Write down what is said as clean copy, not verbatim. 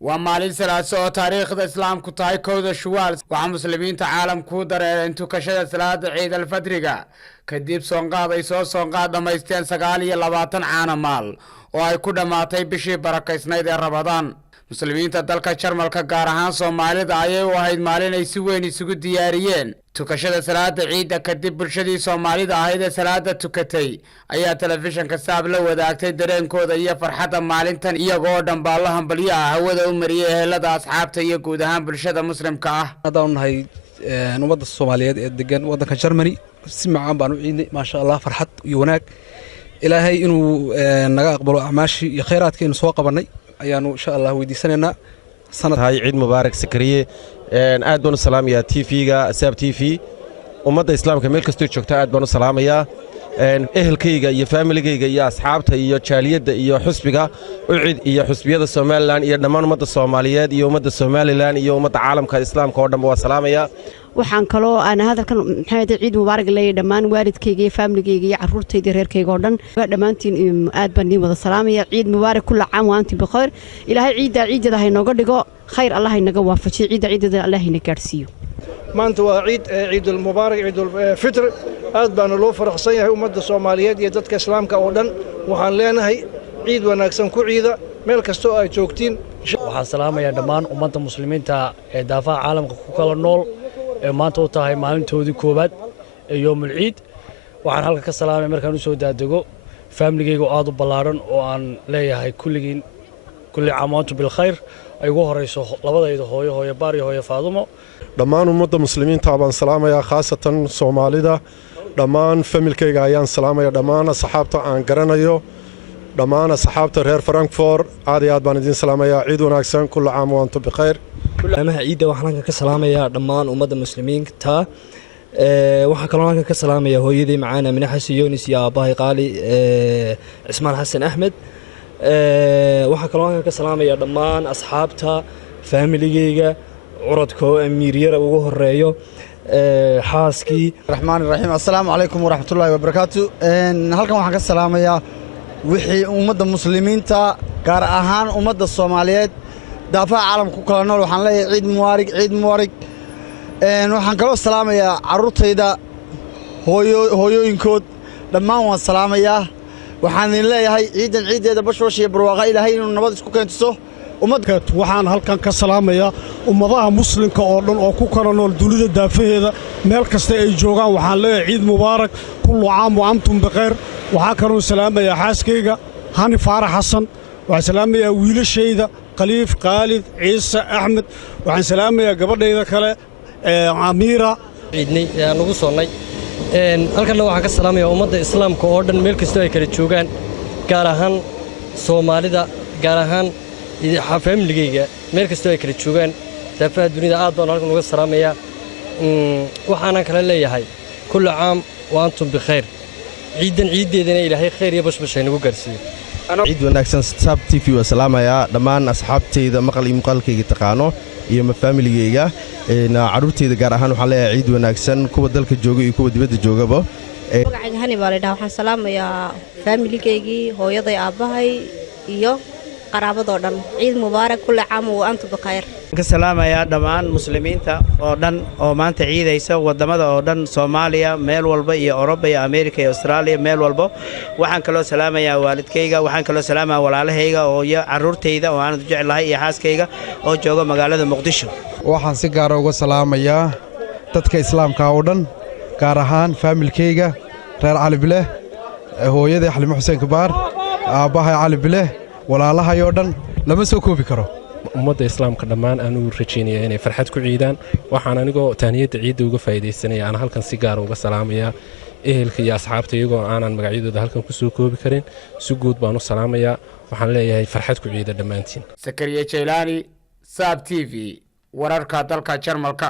ومالين سلاسة تاريخ الإسلام كتاي كود شوال ومسلمين تعالم كودر انتو كشدة صلاة عيد الفطر كديب سونقاد ايسو سونقاد دمايستين سقالي لباتن عانا مال وهي كودا ماتي بشي بركيسنايد رمضان مسلمين تدالك شرمالك غارهان سوماليد ayay u ahayd maalin ay si weyn isugu diyaariyeen tukashada salaada ciida kadib bulshadii Soomaalida ahayd ee salaada tukatay ayaa telefishanka saab la wadaagtay dareenkooda iyo farxadda maalintan iyagoo dhanbaalo hambalyo ah hawada u mariyay ehelada asxaabta iyo guud ahaan bulshada muslimka ah hadaan nahay ummadda Soomaaliyeed ee degan wadanka Germany si macaan baan u ciidnay ma sha Allah farxad iyo wanaag ilaahay inuu naga aqbalo acmaashi iyo khayraadkeena soo qabanay ayaanu insha Allah weydiisanayna sanad hay ciid mubaarak sakariye aad baan u salaamayaa TV-ga Saab TV ummadda islaamka meel kastoo joogta aad baan u salaamayaa ehelkayga iyo familygayga iyo asxaabta iyo jaaliyada iyo xusbiga ucid iyo xusbiyada Soomaaliland iyo dhammaan ummadda Soomaaliyeed iyo ummadda Soomaaliland iyo ummadda caalamka islaamka oo dhan waa salaamaya waxaan kaloo aan hadalkan maxamed ciid mubaarak leeyahay dhammaan waalidkayga iyo familygayga iyo carruurtayda reerkayga oo dhan dhammaantiin aad baan idin wada salaamaya ciid mubaarak kullu caam wa antum bikhair ilaahay ciidada hay nooga dhigo khayr Allah inaga waafajiyo ciidada Allah ina gaarsiiyo maanta waa ciidul mubaarak ciidul fitr aad baan loo faraxsan yahay ummadda Soomaaliyeed iyo dadka islaamka oo dhan waxaan leenahay ciid wanaagsan ku ciida meel kasto ay joogtiin waxaan salaamayaa dhammaan ummadda muslimiinta ee daafaha caalamka ku kala nool ee maanta u tahay maalintoodii koobaad ee yoomul ciid waxaan halka ka salaamay markaan u soo daadego familygayga aad u ballaaran oo aan leeyahay kulli caam wa antum bil khayr ay ugu horeyso labadayda hooyo baar iyo hooyo Faadumo dhammaan ummadda muslimiinta baan salaamayaa khaasatan Soomaalida dhammaan familkayga ayaan salaamayaa dhammaan asxaabta aan garanayo dhammaan asxaabta reer Frankfurt aad baan idin salaamayaa ciid wanaagsan kullu caam wa antum bikhair kullamaha ciida waxaan ka salaamayaa dhammaan ummadda muslimiinta waxaan kaloo ka salaamayaa hooyaday macaana Minaxasi Yoonis iyo aabahay qaali Ismaan Xasan Ahmed waxaan kaloo ka salaamayaa dhammaan asxaabta familygayga uradko amiiryada ugu horeeyo xaaski Raxmaan Raxiim assalaamu alaykum wa rahmatullaahi wa barakaatu halkan waxaan ka salaamayaa wixii ummadda muslimiinta gaar ahaan ummadda Soomaaliyeed daafaha caalamka ku kala nool waxaan leeyahay ciid mubaarak waxaan kaloo salaamayaa carruurtayda hooyooyinkood dhammaan waan salaamayaa waxaan idin leeyahay ciideeda bashoosh iyo barwaaqa ilaahay inuu nabad isku keento waxaan halkan ka salaamayaa ummadaha muslimka oo dhan oo ku kala nool dunida daafaheeda meel kasta ay joogaan waxaan leeyahay ciid mubaarak kullu caam wa antum bikhair waxaa kaloo salaamayaa xaaskayga Hani Faarax Xasan waxaan salaamayaa wiilashayda Khaliif Khaalid Ciise Axmed waxaan salaamayaa gabadhayda kale Amiira ciidnay aan ugu soonnay halkan waxaan ka salaamayaa ummadda islaamka oo dhan meel kasta ay kala joogaan gaar ahaan Soomaalida gaar ahaan familygayga meel kasta ay kala joogaan daafaha dunida aad baan halkan uga salaamayaa waxaan kala leeyahay kullu caam wa antum bikhair ciideedana ilaahay khayr iyo bashbash inagu gaarsiiyo ciid wanaagsan Saab TV waa salaamayaa dhammaan asxaabtayda maqal iyo muuqaalkayga taqaano iyo familygayga carruurtayda gaar ahaan waxaan leeyahay ciid wanaagsan kuwa dalka jooga iyo kuwa dibadda joogaba magacayga Hani baa leeyahay waxaan salaamayaa familygaygi hooyaday aabahay iyo qaraabadoo dhan ciid mubaarak kullu caam wa antum bikhair ka salaamayaa dhammaan muslimiinta oo dhan oo maanta ciidaysa wadamada oo dhan Soomaaliya meel walba iyo Europe iyo America iyo Australia meel walba waxaan kaloo salaamayaa waalidkayga waxaan kaloo salaamayaa walaalahayga oo iyo carruurtayda oo aan jecelahay iyo xaaskayga oo jooga magaalada Muqdisho waxaan si gaar ah uga salaamayaa dadka islaamka oo dhan gaar ahaan familkayga reer Cali Bileh hooyaday Xalimo Xuseen Kabaar aabahay Cali Bileh walaalahay oo dhan lama soo koobi karo ummadda islaamka dhammaan aan u rajaynayaa inay farxad ku ciidaan waxaan anigoo tahniyada ciidda uga faa'iideysanaya aan halkan si gaar uga salaamayaa ehelka iyo asxaabta iyagoo aanan magacyadooda halkan ku soo koobi karin si guud baan u salaamayaa waxaan leeyahay farxad ku ciida dhammaantiin Sakariye Jeylaani Saab TV wararka dalka Jarmalka